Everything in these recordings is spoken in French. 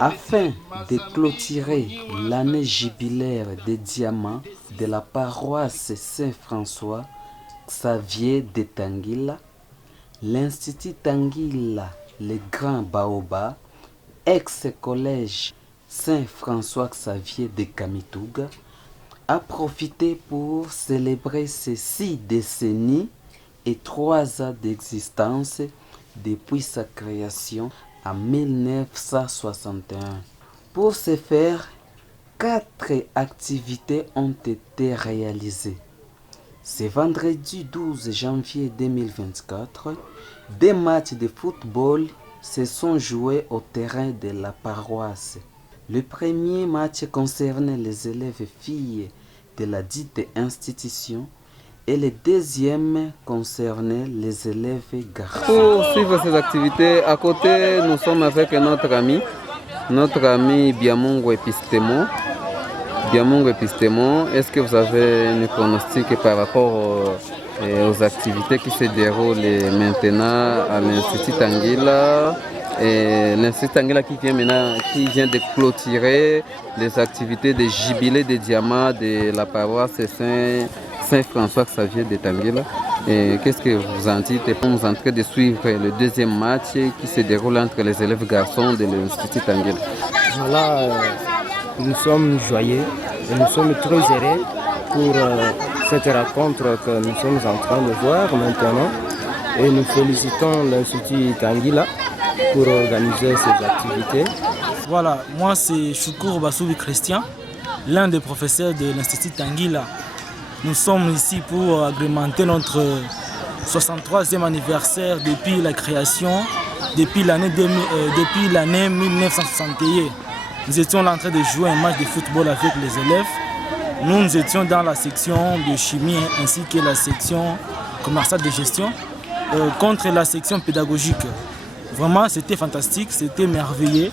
Afin de clôturer l'année jubilaire des diamants de la paroisse Saint-François Xavier de Tanguila, l'Institut Tanguila, le Grand Baobab, ex-collège Saint-François Xavier de Kamituga, a profité pour célébrer ces 6 décennies et 3 ans d'existence depuis sa création en 1961. Pour ce faire, 4 activités ont été réalisées. Ce vendredi 12 janvier 2024, 2 matchs de football se sont joués au terrain de la paroisse. Le premier match concernait les élèves filles de la dite institution et le deuxième concernait les élèves garçons. Pour suivre ces activités, à côté, nous sommes avec notre ami Biamungu Epistemo. Biamungu Epistemo, est-ce que vous avez un pronostic par rapport aux activités qui se déroulent maintenant à l'Institut Tanguila? L'Institut Tanguila qui vient de clôturer les activités de jubilé des diamants de la paroisse Saint-François Xavier de Tanguila. Qu'est-ce que vous en dites? Nous sommes en train de suivre le deuxième match qui se déroule entre les élèves garçons de l'Institut Tanguila. Voilà, nous sommes joyeux et nous sommes très heureux pour cette rencontre que nous sommes en train de voir maintenant. Et nous félicitons l'Institut Tanguila pour organiser ces activités. Voilà, moi c'est Choukour Bassoubi Christian, l'un des professeurs de l'Institut Tanguila. Nous sommes ici pour agrémenter notre 63e anniversaire depuis la création, depuis l'année 1961. Nous étions en train de jouer un match de football avec les élèves. Nous étions dans la section de chimie ainsi que la section commerciale de gestion contre la section pédagogique. Vraiment, c'était fantastique, c'était merveilleux.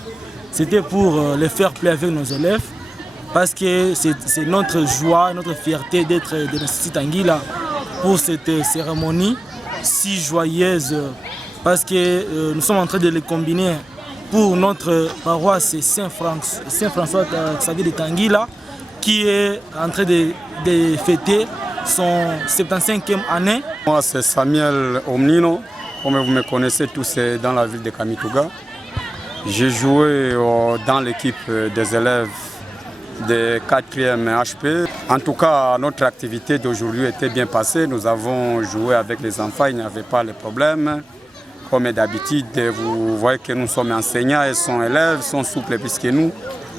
C'était pour les faire plaisir avec nos élèves. Parce que c'est notre joie, notre fierté d'être de l'Institut Tanguila pour cette cérémonie si joyeuse. Parce que nous sommes en train de les combiner pour notre paroisse Saint-François Xavier de Tanguila qui est en train de fêter son 75e année. Moi, c'est Samuel Omnino. Comme vous me connaissez tous, dans la ville de Kamituga. J'ai joué dans l'équipe des élèves de 4e HP. En tout cas, notre activité d'aujourd'hui était bien passée. Nous avons joué avec les enfants, il n'y avait pas de problème. Comme d'habitude, vous voyez que nous sommes enseignants et sont élèves, sont souples plus que nous.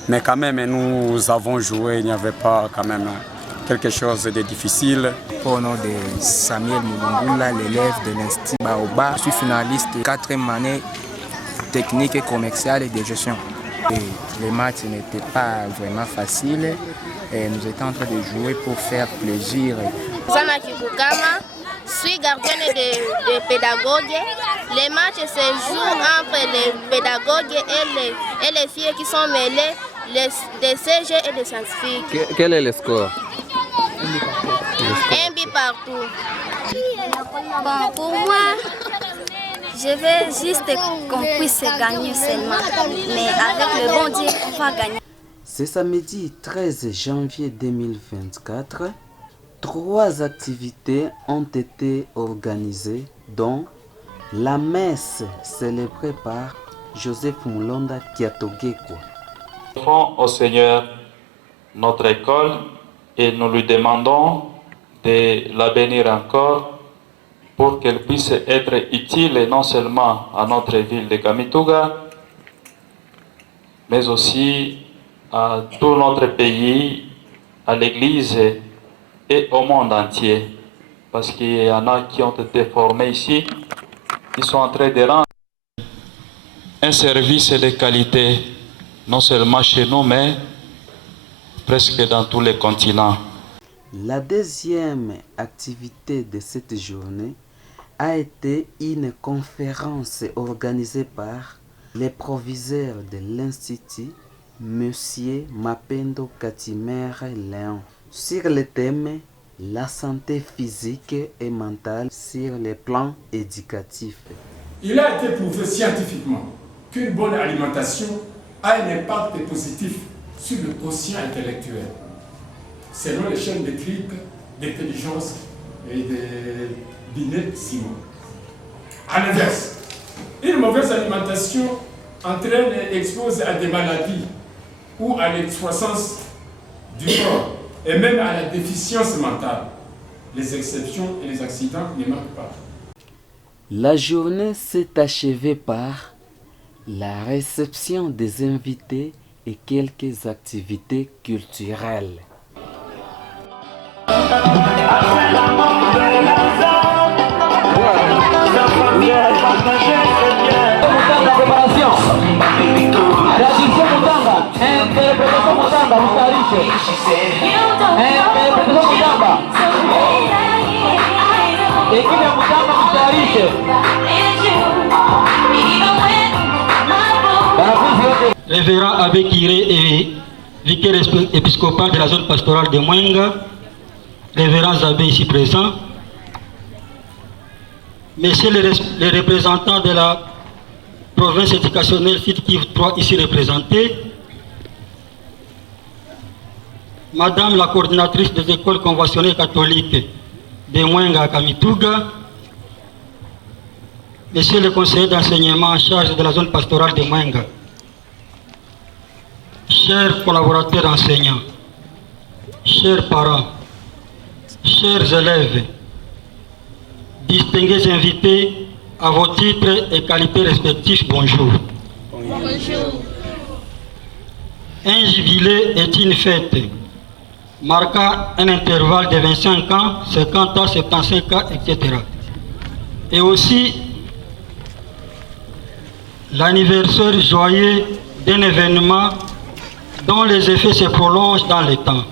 Mais quand même, nous avons joué, il n'y avait pas quand même quelque chose de difficile. Au nom de Samuel Mulungula, l'élève de l'Institut Baobab, je suis finaliste de 4e année technique et commerciale et de gestion. Les matchs n'étaient pas vraiment faciles et nous étions en train de jouer pour faire plaisir. Sana Kibukama, je suis gardienne de pédagogue. Les matchs se jouent entre les pédagogues et les filles qui sont mêlées, des CG et des scientifiques. Quel est le score? Un but partout. Bon, pour moi, je veux juste qu'on puisse gagner seulement. Mais avec le bon Dieu, on va gagner. Ce samedi 13 janvier 2024, 3 activités ont été organisées, dont la messe célébrée par Joseph Mulonda Kiatogekwa. Nous offrons au Seigneur notre école et nous lui demandons de la bénir encore pour qu'elle puisse être utile non seulement à notre ville de Kamituga, mais aussi à tout notre pays, à l'Église et au monde entier. Parce qu'il y en a qui ont été formés ici, qui sont en train de rendre un service de qualité, non seulement chez nous, mais presque dans tous les continents. La deuxième activité de cette journée a été une conférence organisée par les proviseurs de l'Institut, M. Mapendo Katimer Léon, sur le thème « La santé physique et mentale sur le plan éducatif ». Il a été prouvé scientifiquement qu'une bonne alimentation a un impact positif sur le quotient intellectuel, selon l'échelle métrique d'intelligence et de Binet-Simon. À l'inverse, une mauvaise alimentation entraîne et expose à des maladies ou à l'excroissance du corps et même à la déficience mentale. Les exceptions et les accidents ne manquent pas. La journée s'est achevée par la réception des invités et quelques activités culturelles. Révérend Abbé Kiré et vicaire épiscopal de la zone pastorale de Mwenga, révérends abbés ici présents, messieurs les représentants de la province éducationnelle Sud Kivu 3 ici représentés, madame la coordinatrice des écoles conventionnelles catholiques de Mwenga à Kamituga, monsieur le conseiller d'enseignement en charge de la zone pastorale de Mwenga, chers collaborateurs enseignants, chers parents, chers élèves, distingués invités à vos titres et qualités respectifs, bonjour. Bonjour. Un jubilé est une fête marquant un intervalle de 25 ans, 50 ans, 75 ans, etc. Et aussi l'anniversaire joyeux d'un événement dont les effets se prolongent dans le temps.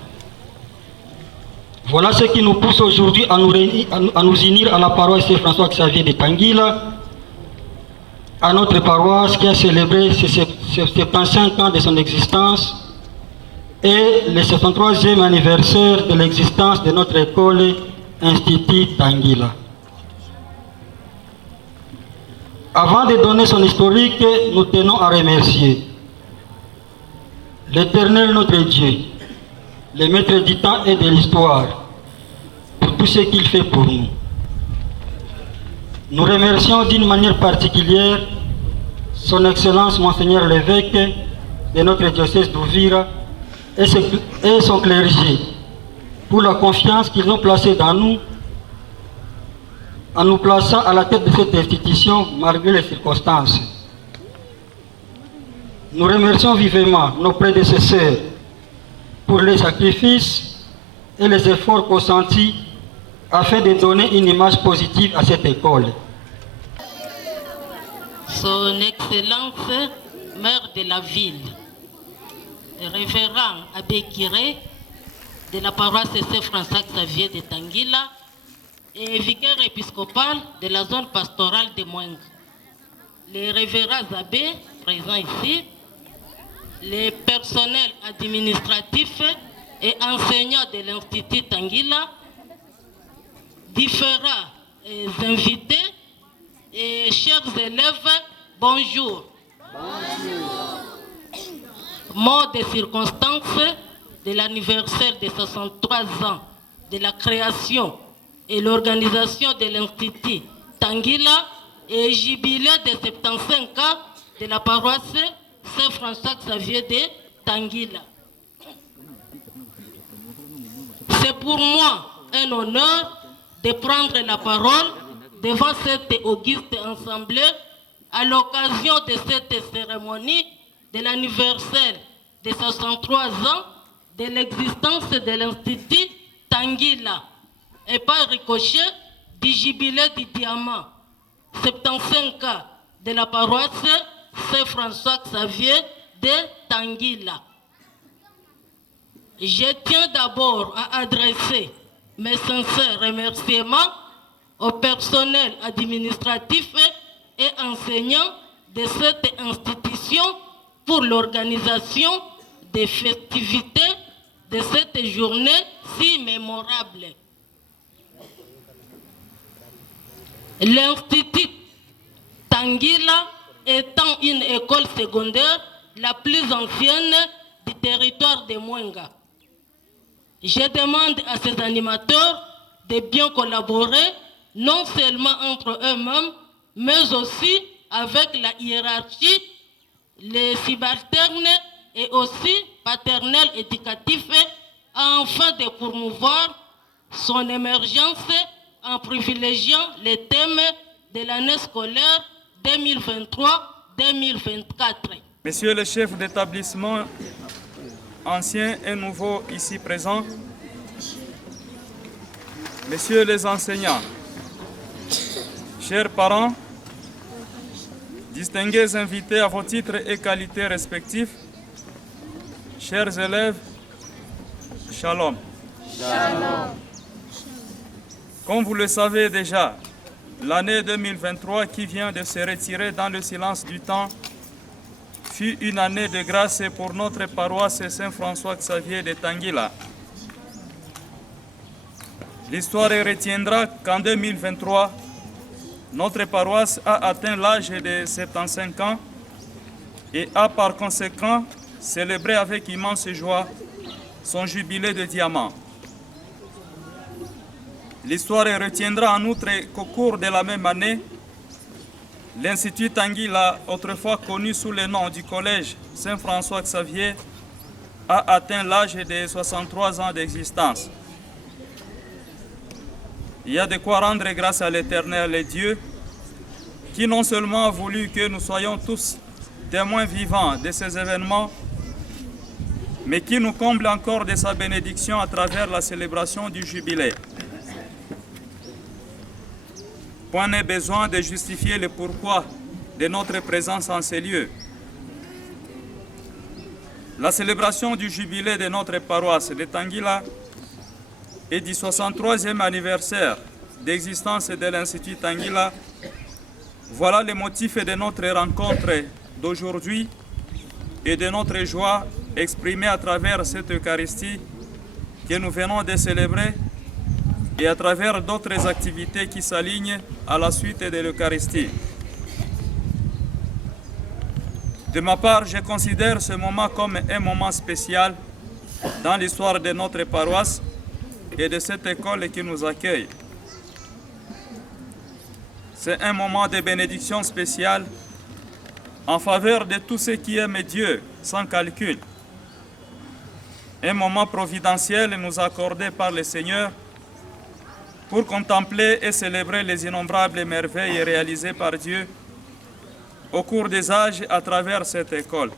Voilà ce qui nous pousse aujourd'hui à nous unir à la paroisse Saint-François-Xavier de Tanguila, à notre paroisse qui a célébré ses 75 ans de son existence et le 73e anniversaire de l'existence de notre école Institut Tanguila. Avant de donner son historique, nous tenons à remercier l'Éternel notre Dieu, le maître du temps et de l'histoire, pour tout ce qu'il fait pour nous. Nous remercions d'une manière particulière son Excellence Monseigneur l'évêque de notre diocèse d'Uvira et son clergé pour la confiance qu'ils ont placée dans nous en nous plaçant à la tête de cette institution malgré les circonstances. Nous remercions vivement nos prédécesseurs pour les sacrifices et les efforts consentis afin de donner une image positive à cette école. Son Excellence, maire de la ville, le révérend Abbé Kiré de la paroisse Saint-François-Xavier de Tanguila et vicaire épiscopal de la zone pastorale de Mwenga, les révérends abbés présents ici, les personnels administratifs et enseignants de l'Institut Tanguila, différents invités et chers élèves, bonjour. Bonjour. Mot de circonstance de l'anniversaire de 63 ans de la création et l'organisation de l'Institut Tanguila et jubilé de 75 ans de la paroisse Saint-François-Xavier de Tanguila. C'est pour moi un honneur de prendre la parole devant cette auguste assemblée à l'occasion de cette cérémonie de l'anniversaire de 63 ans de l'existence de l'Institut Tanguila et par ricochet du jubilé du diamant, 75 ans de la paroisse Saint-François-Xavier de Tanguila. Je tiens d'abord à adresser mes sincères remerciements au personnel administratif et enseignant de cette institution pour l'organisation des festivités de cette journée si mémorable. L'Institut Tanguila étant une école secondaire la plus ancienne du territoire de Mwenga. Je demande à ces animateurs de bien collaborer, non seulement entre eux-mêmes, mais aussi avec la hiérarchie, les subalternes et aussi paternels éducatifs, afin de promouvoir son émergence en privilégiant les thèmes de l'année scolaire 2023-2024. Messieurs les chefs d'établissement, anciens et nouveaux ici présents, messieurs les enseignants, chers parents, distingués invités à vos titres et qualités respectifs, chers élèves, Shalom. Shalom. Comme vous le savez déjà, l'année 2023 qui vient de se retirer dans le silence du temps fut une année de grâce pour notre paroisse Saint-François-Xavier de Tanguila. L'histoire retiendra qu'en 2023, notre paroisse a atteint l'âge de 75 ans et a par conséquent célébré avec immense joie son jubilé de diamant. L'histoire retiendra en outre qu'au cours de la même année, l'Institut Tanguila, autrefois connu sous le nom du Collège Saint-François-Xavier, a atteint l'âge de 63 ans d'existence. Il y a de quoi rendre grâce à l'Éternel et Dieu, qui non seulement a voulu que nous soyons tous témoins vivants de ces événements, mais qui nous comble encore de sa bénédiction à travers la célébration du jubilé. Point n'est besoin de justifier le pourquoi de notre présence en ces lieux. La célébration du jubilé de notre paroisse de Tanguila et du 63e anniversaire d'existence de l'Institut Tanguila, voilà le motif de notre rencontre d'aujourd'hui et de notre joie exprimée à travers cette Eucharistie que nous venons de célébrer et à travers d'autres activités qui s'alignent à la suite de l'Eucharistie. De ma part, je considère ce moment comme un moment spécial dans l'histoire de notre paroisse et de cette école qui nous accueille. C'est un moment de bénédiction spéciale en faveur de tous ceux qui aiment Dieu sans calcul. Un moment providentiel nous accordé par le Seigneur pour contempler et célébrer les innombrables merveilles réalisées par Dieu au cours des âges à travers cette école.